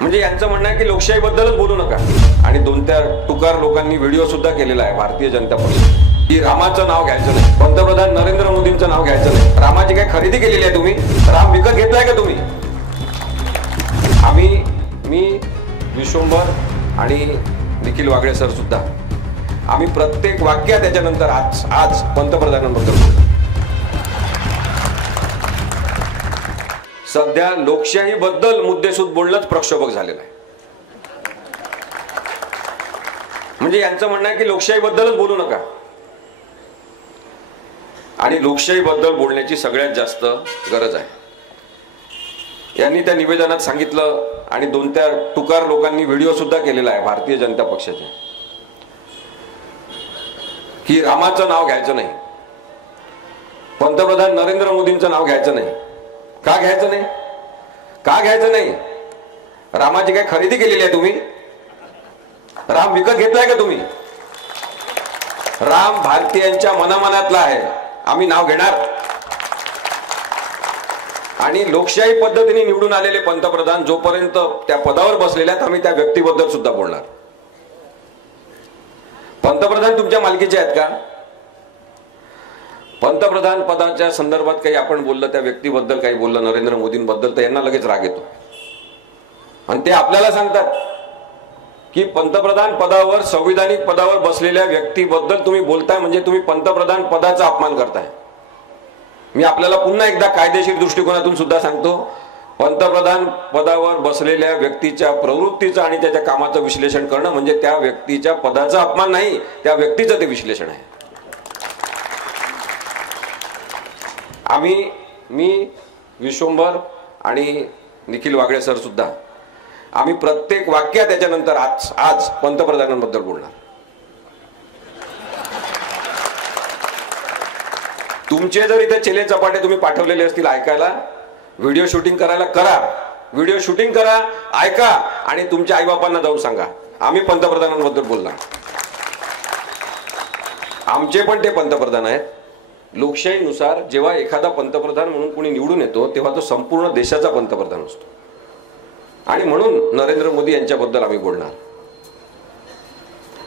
म्हणजे यांचं म्हणणं आहे की लोकशाहीबद्दलच बोलू नका आणि दोन चार टुकार लोकांनी व्हिडिओ सुद्धा केलेला आहे भारतीय जनता पक्ष की रामाचं नाव घ्यायचं नाही, पंतप्रधान नरेंद्र मोदींचं नाव घ्यायचं नाही. रामाची काय खरेदी केलेली आहे तुम्ही? राम विकत घेतलाय का तुम्ही? मी विश्वंभर आणि निखिल वागळे सर सुद्धा आम्ही प्रत्येक वाक्यात त्याच्यानंतर आज पंतप्रधानांबद्दल बोलतो. सध्या लोकशाहीबद्दल मुद्देसूद बोलणंच प्रक्षोभक झालेलं आहे. म्हणजे यांचं म्हणणं आहे की लोकशाहीबद्दलच बोलू नका आणि लोकशाहीबद्दल बोलण्याची सगळ्यात जास्त गरज आहे. यांनी त्या निवेदनात सांगितलं आणि दोन चार टुकार लोकांनी व्हिडिओ सुद्धा केलेला आहे भारतीय जनता पक्षाचे की रामाचं नाव घ्यायचं नाही, पंतप्रधान नरेंद्र मोदींचं नाव घ्यायचं नाही. का घ्यायचं नाही? का घ्यायचं नाही? रामाची काय खरेदी केलेली आहे तुम्ही? राम विकत घेतलाय का तुम्ही? राम भारतीयांच्या मनामनातला आहे. आम्ही नाव घेणार आणि लोकशाही पद्धतीने निवडून आलेले पंतप्रधान जोपर्यंत त्या पदावर बसलेले आहेत आम्ही त्या व्यक्तीबद्दल सुद्धा बोलणार. पंतप्रधान तुमच्या मालकीचे आहेत का? पंतप्रधान पदाच्या संदर्भात काही आपण बोललं, त्या व्यक्तीबद्दल काही बोललं, नरेंद्र मोदींबद्दल, तर यांना लगेच राग येतो आणि ते आपल्याला सांगतात की पंतप्रधान पदावर, संविधानिक पदावर बसलेल्या व्यक्तीबद्दल तुम्ही बोलताय म्हणजे तुम्ही पंतप्रधान पदाचा अपमान करताय. मी आपल्याला पुन्हा एकदा कायदेशीर दृष्टिकोनातून सुद्धा सांगतो, पंतप्रधान पदावर बसलेल्या व्यक्तीच्या प्रवृत्तीचं आणि त्याच्या कामाचं विश्लेषण करणं म्हणजे त्या व्यक्तीच्या पदाचा अपमान नाही, त्या व्यक्तीचं ते विश्लेषण आहे. मी विश्वंभर आणि निखिल वागळे सर सुद्धा आम्ही प्रत्येक वाक्यात त्याच्यानंतर आज पंतप्रधानांबद्दल बोलणार. तुमचे जर इथे चेले चपाटे तुम्ही पाठवलेले असतील ऐकायला, व्हिडिओ शूटिंग करायला करा, व्हिडिओ शूटिंग करा, ऐका आणि तुमच्या आईबापांना जाऊन सांगा आम्ही पंतप्रधानांबद्दल बोलणार. आमचे पण ते पंतप्रधान आहेत. लोकशाहीनुसार जेव्हा एखादा पंतप्रधान म्हणून कोणी निवडून येतो तेव्हा तो संपूर्ण देशाचा पंतप्रधान असतो आणि म्हणून नरेंद्र मोदी यांच्याबद्दल आम्ही बोलणार.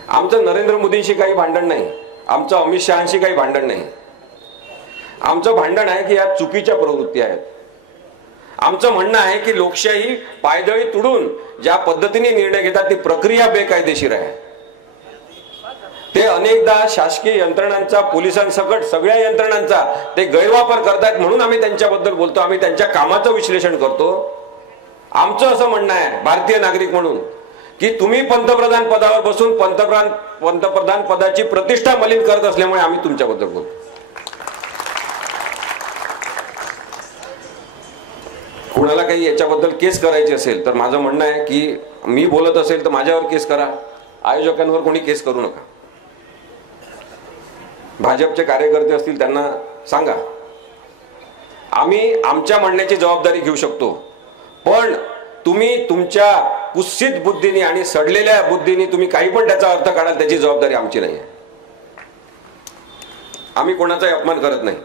आमचं नरेंद्र मोदींशी काही भांडण नाही, आमचं अमित शहांशी काही भांडण नाही. आमचं भांडण आहे की या चुकीच्या प्रवृत्ती आहेत. आमचं म्हणणं आहे की लोकशाही पायदळी तुडून ज्या पद्धतीने निर्णय घेतात ती प्रक्रिया बेकायदेशीर आहे. ते अनेकदा शासकीय यंत्रणांचा, पोलिसांसकट सगळ्या यंत्रणांचा ते गैरवापर करतात म्हणून आम्ही त्यांच्याबद्दल बोलतो, आम्ही त्यांच्या कामाचं विश्लेषण करतो. आमचं असं म्हणणं आहे भारतीय नागरिक म्हणून की तुम्ही पंतप्रधान पदावर बसून पंतप्रधान पदाची प्रतिष्ठा मलिन करत असल्यामुळे आम्ही तुमच्याबद्दल बोलतो. कुणाला काही याच्याबद्दल केस करायची असेल तर माझं म्हणणं आहे की मी बोलत असेल तर माझ्यावर केस करा, आयोजकांवर कोणी केस करू नका. भाजपचे कार्यकर्ते असतील त्यांना सांगा आम्ही आमच्या म्हणण्याची जबाबदारी घेऊ शकतो, पण तुम्ही तुमच्या कुत्सित बुद्धीने आणि सडलेल्या बुद्धीने तुम्ही काही पण त्याचा अर्थ काढाल त्याची जबाबदारी आमची नाही आहे. आम्ही कोणाचाही अपमान करत नाही.